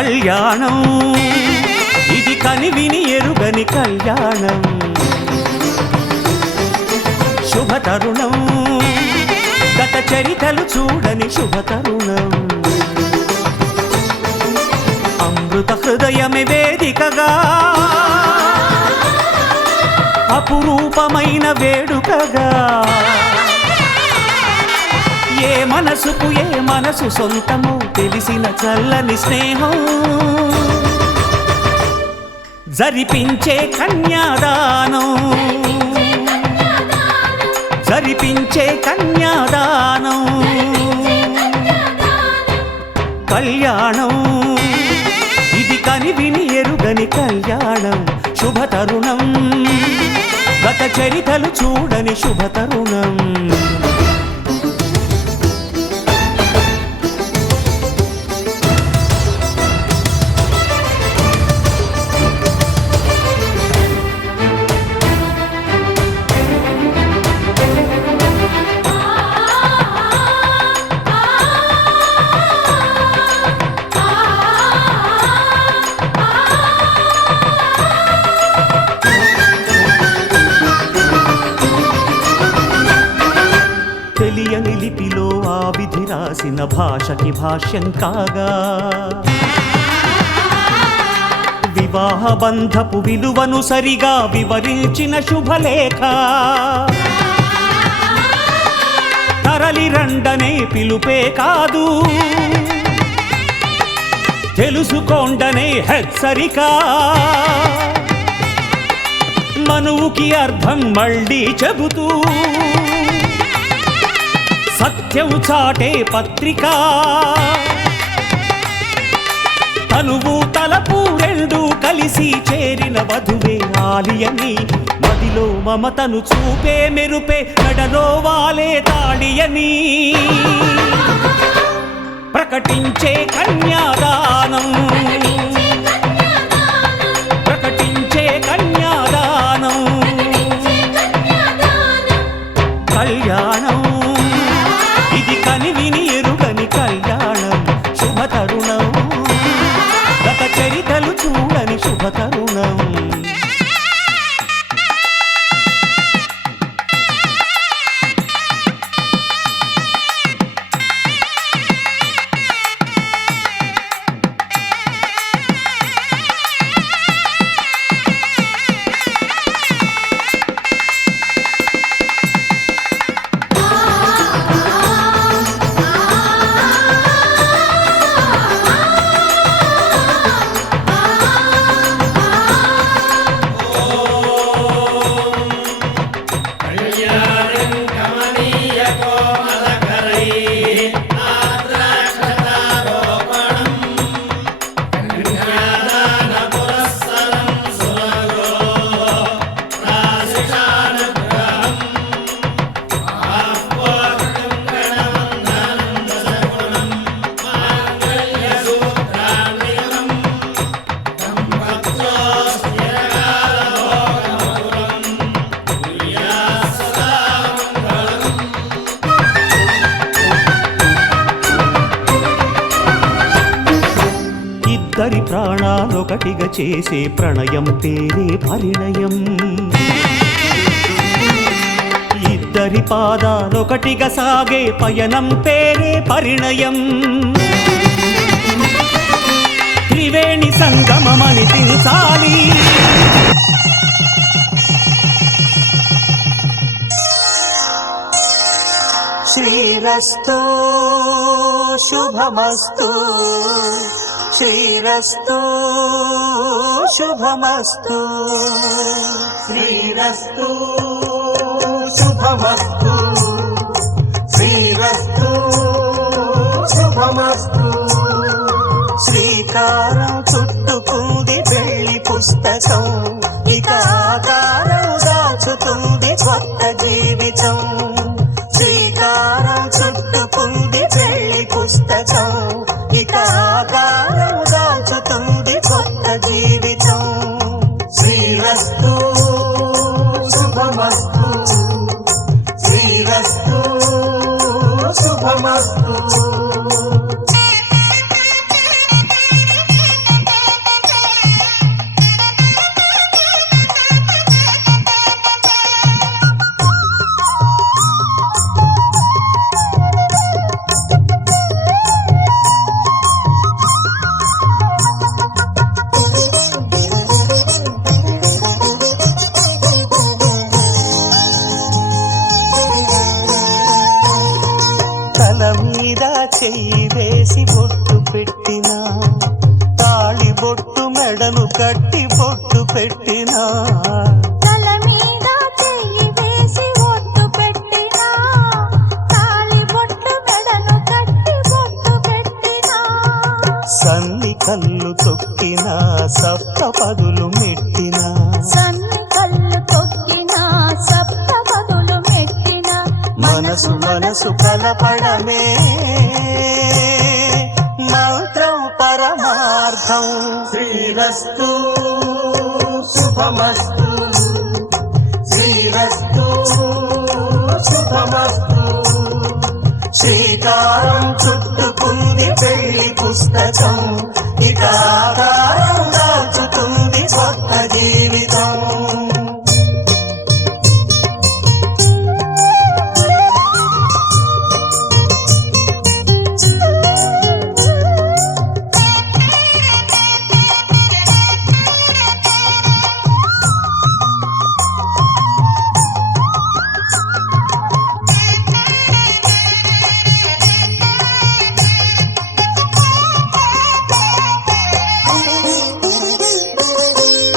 కళ్యాణం ఇది కనివిని ఎరుగని కళ్యాణం శుభతరుణం గత చరితలు చూడని శుభతరుణం అమృత హృదయమే వేదికగా అపురూపమైన వేడుకగా ఏ మనసుకు ఏ మనసు సొంతమో తెలిసిన చల్లని స్నేహం జరిపించే కన్యాదానం జరిపించే కన్యాదానం కళ్యాణం ఇది కనివిని ఎరుగని కళ్యాణం శుభతరుణం గత చరితలు చూడని శుభతరుణం తెలియని లిపిలో ఆ విధి రాసిన భాషకి భాష్యం కాగా వివాహ బంధపు విలువను సరిగా వివరించిన శుభలేఖ తరలి రండనే పిలుపే కాదు తెలుసుకోండనే హెచ్చరిక మనువుకి అర్థం మళ్ళీ చెబుతూ సత్యం చాటే పత్రిక తనువు తలపు రెండు కలిసి చేరిన వధువే ఆలియని మదిలో మమతను చూపే మెరుపే నడలో వాలే తాళియని ప్రకటించే కన్యాదానం ప్రకటించే కన్యాదానం కళ్యాణం ఇది కనివిని ఎరుగని కళ్యాణం శుభతరుణం గత చరితలు చూడని శుభతరుణం ఇద్దరి ప్రాణాలొకటిగా చేసే ప్రణయం పేరే పరిణయం ఇద్దరి పాదాలొకటిగా సాగే పయనం పేరే పరిణయం త్రివేణి సంగమమని తించాలి శ్రీరస్తు శుభమస్తు శ్రీరస్తు శుభమస్తు శ్రీరస్తు శుభమస్తు శ్రీరస్తు శుభమస్తు శ్రీకారం చుట్టుకుంది పెళ్లి పుస్తకం ఇక ఆకారం దాచుతుంది కొత్త జీవితం శ్రీకారం చుట్టుకుంది పెళ్లి పుస్తకం ఇక ఆకారం దాచుతుంది కొత్త జీవితం శ్రీరస్తు శుభమస్తు శ్రీరస్తు శుభమస్తు బొట్టు పెట్టినా, తల మీద చెయ్యి వేసి ఒట్టు పెట్టినా, తాళి బొట్టు మెడను కట్టి బొట్టు పెట్టినా, సన్ని కళ్ళు తొక్కినా సప్తపదులు మెట్టినా, సన్ని కళ్ళు తొక్కినా సప్తపదులు మెట్టినా, మనసు మనసు కలపడమే మంత్రం పరమార్థం. శ్రీరస్తు శుభమస్తు, శ్రీరస్తు శుభమస్తు. శ్రీకారం చుట్టుకుంది పెళ్లి పుస్తకం, ఇక ఆకారం దాచుతుంది కొత్త జీవితం.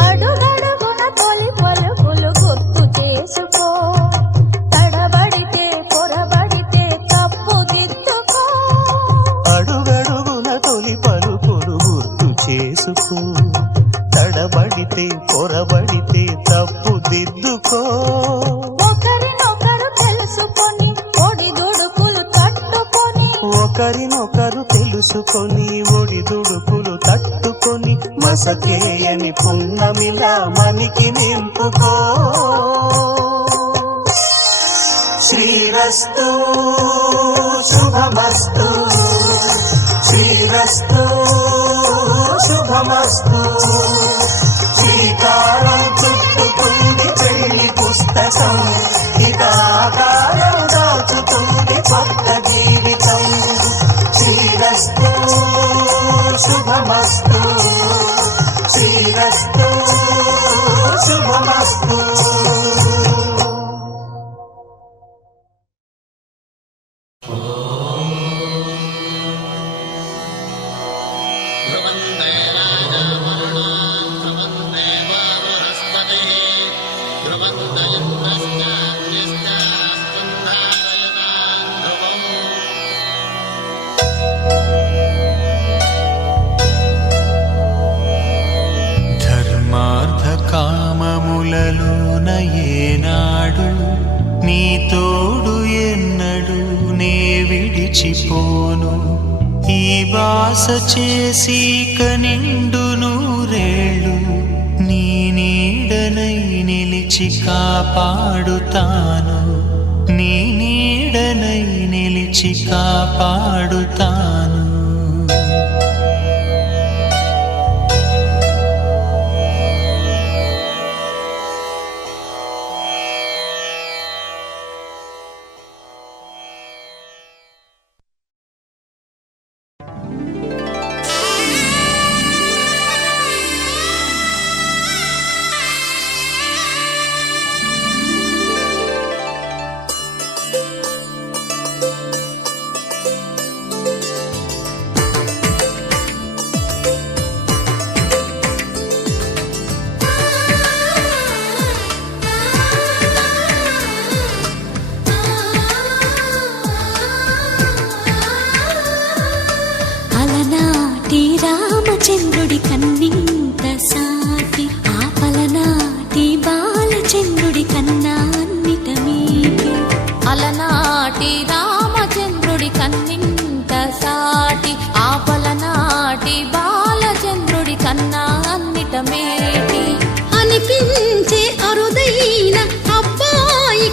అడుగడుగున తొలి పలుకులు గుర్తు చేసుకో, తడబడితే పొరబడితే తప్పు దిద్దుకో. అడుగడుగున తొలి పలుకులు గుర్తు చేసుకో, తడబడితే పొరబడితే తప్పు దిద్దుకో. ఒకరినొకరు తెలుసుకొని ఒడిదుడుకులు తట్టుకొని, ఒకరినొకరు తెలుసుకొని ఒడిదుడుకులు తట్టుకొని, మసకేయని పున్నమిలా మనికి నింపుకో. శ్రీరస్తు శుభమస్తు, శ్రీరస్తు శుభమస్తు. శ్రీకారం చుట్టుకుంది పెళ్లి పుస్తకం, ఇక ఆకారం దాచుతుంది కొత్త జీవితం. శ్రీరస్తు శుభమస్తు, శ్రీరస్తు శుభమస్తు. ధర్మార్థ కామములలోన ఏనాడు నీ తోడు ఎన్నడు నే విడిచిపోను. ఈ బాస చేసి కనిండు నూరేళ్ళు నీ నీడనై నిలిచి కాపాడుతాను, నీ నీడనై నిలిచి కాపాడుతాను.